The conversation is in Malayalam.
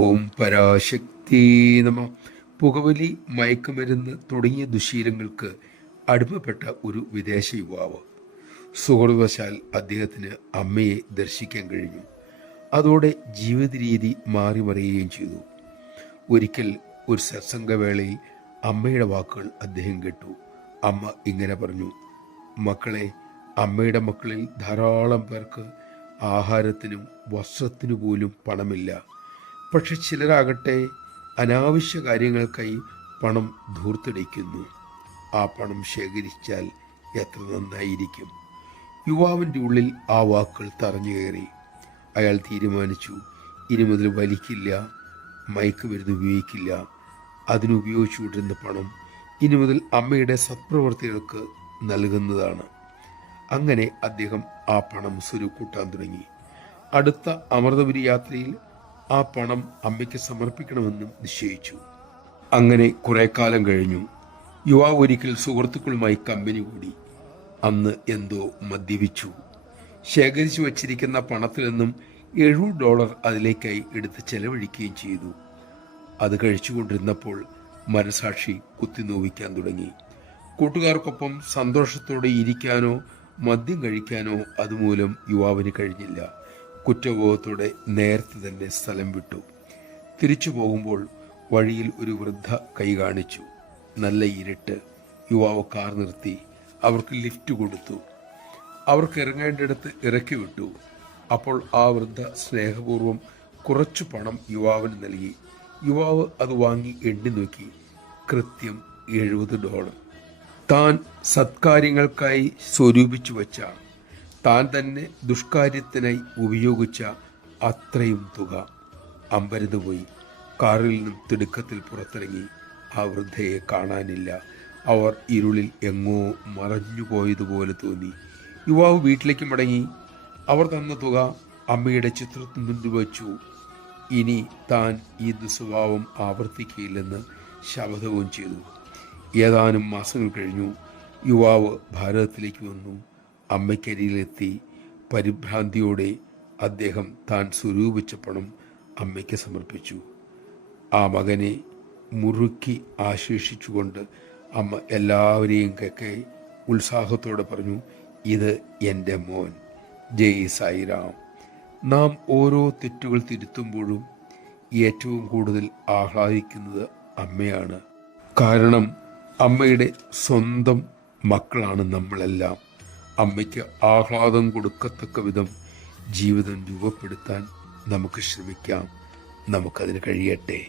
ഓം പരാശക്തി നമ. പുകവലി, മയക്കുമരുന്ന് തുടങ്ങിയ ദുശീലങ്ങൾക്ക് അടിമപ്പെട്ട ഒരു വിദേശ യുവാവ്. സുഹൃതവശാൽ അദ്ദേഹത്തിന് അമ്മയെ ദർശിക്കാൻ കഴിഞ്ഞു. അതോടെ ജീവിത രീതി മാറിമറിയുകയും ചെയ്തു. ഒരിക്കൽ ഒരു സത്സംഗവേളയിൽ അമ്മയുടെ വാക്കുകൾ അദ്ദേഹം കേട്ടു. അമ്മ ഇങ്ങനെ പറഞ്ഞു: മക്കളെ, അമ്മയുടെ മക്കളിൽ ധാരാളം പേർക്ക് ആഹാരത്തിനും വസ്ത്രത്തിനു പോലും പണമില്ല. പക്ഷെ ചിലരാകട്ടെ അനാവശ്യ കാര്യങ്ങൾക്കായി പണം ധൂർത്തടിക്കുന്നു. ആ പണം ശേഖരിച്ചാൽ എത്ര നന്നായിരിക്കും. യുവാവിൻ്റെ ഉള്ളിൽ ആ വാക്കുകൾ തറഞ്ഞു കയറി. അയാൾ തീരുമാനിച്ചു, ഇനി മുതൽ വലിക്കില്ല, മയക്കുമരുന്ന് ഉപയോഗിക്കില്ല. അതിനുപയോഗിച്ചുകൊണ്ടിരുന്ന പണം ഇനി മുതൽ അമ്മയുടെ സത്പ്രവർത്തികൾക്ക് നൽകുന്നതാണ്. അങ്ങനെ അദ്ദേഹം ആ പണം സ്വരുക്കൂട്ടാൻ തുടങ്ങി. അടുത്ത അമൃതപുരി യാത്രയിൽ ആ പണം അമ്മയ്ക്ക് സമർപ്പിക്കണമെന്നും നിശ്ചയിച്ചു. അങ്ങനെ കുറെ കാലം കഴിഞ്ഞു. യുവാവ് ഒരിക്കൽ സുഹൃത്തുക്കളുമായി കമ്പനി കൂടി. അന്ന് എന്തോ മദ്യപിച്ചു. ശേഖരിച്ചു വച്ചിരിക്കുന്ന പണത്തിൽ നിന്നും $70 അതിലേക്കായി എടുത്ത് ചെലവഴിക്കുകയും ചെയ്തു. അത് കഴിച്ചുകൊണ്ടിരുന്നപ്പോൾ മനസാക്ഷി കുത്തിനോവിക്കാൻ തുടങ്ങി. കൂട്ടുകാർക്കൊപ്പം സന്തോഷത്തോടെ ഇരിക്കാനോ മദ്യം കഴിക്കാനോ അതുമൂലം യുവാവിന് കഴിഞ്ഞില്ല. കുറ്റബോധത്തോടെ നേരത്തെ തന്നെ സ്ഥലം വിട്ടു. തിരിച്ചു പോകുമ്പോൾ വഴിയിൽ ഒരു വൃദ്ധ കൈ കാണിച്ചു. നല്ല ഇരുട്ട്. യുവാവ് കാർ നിർത്തി. അവർക്ക് ലിഫ്റ്റ് കൊടുത്തു. അവർക്ക് ഇറങ്ങേണ്ടിടത്ത് ഇറക്കി വിട്ടു. അപ്പോൾ ആ വൃദ്ധ സ്നേഹപൂർവ്വം കുറച്ചു പണം യുവാവിന് നൽകി. യുവാവ് അത് വാങ്ങി എണ്ണി നോക്കി. കൃത്യം $70. താൻ സത്കാര്യങ്ങൾക്കായി സ്വരൂപിച്ചു വച്ച, താൻ തന്നെ ദുഷ്കാര്യത്തിനായി ഉപയോഗിച്ച അത്രയും തുക. അമ്പരന്നുപോയി. കാറിൽ നിന്നും തിടുക്കത്തിൽ പുറത്തിറങ്ങി. ആ വൃദ്ധയെ കാണാനില്ല. അവർ ഇരുളിൽ എങ്ങോ മറഞ്ഞുപോയതുപോലെ തോന്നി. യുവാവ് വീട്ടിലേക്ക് മടങ്ങി. അവർ തന്ന തുക അമ്മയുടെ ചിത്രത്തിന് മുന്നിൽ വച്ചു. ഇനി താൻ ഈ ദുസ്വഭാവം ആവർത്തിക്കുകയില്ലെന്ന് ശപഥവും ചെയ്തു. ഏതാനും മാസങ്ങൾ കഴിഞ്ഞു. യുവാവ് ഭാരതത്തിലേക്ക് വന്നു. അമ്മയ്ക്കരിയിലെത്തി. പരിഭ്രാന്തിയോടെ അദ്ദേഹം താൻ സ്വരൂപിച്ച പണം അമ്മയ്ക്ക് സമർപ്പിച്ചു. ആ മകനെ മുറുക്കി ആശ്ലേഷിച്ചുകൊണ്ട് അമ്മ എല്ലാവരെയും കേക്കെ ഉത്സാഹത്തോടെ പറഞ്ഞു: ഇത് എൻ്റെ മോൻ. ജയ് സായിറാം. നാം ഓരോ തെറ്റുകൾ തിരുത്തുമ്പോഴും ഏറ്റവും കൂടുതൽ ആഹ്ലാദിക്കുന്നത് അമ്മയാണ്. കാരണം അമ്മയുടെ സ്വന്തം മക്കളാണ് നമ്മളെല്ലാം. അമ്മയ്ക്ക് ആഹ്ലാദം കൊടുക്കത്തക്ക വിധം ജീവിതം രൂപപ്പെടുത്താൻ നമുക്ക് ശ്രമിക്കാം. നമുക്കതിന് കഴിയട്ടെ.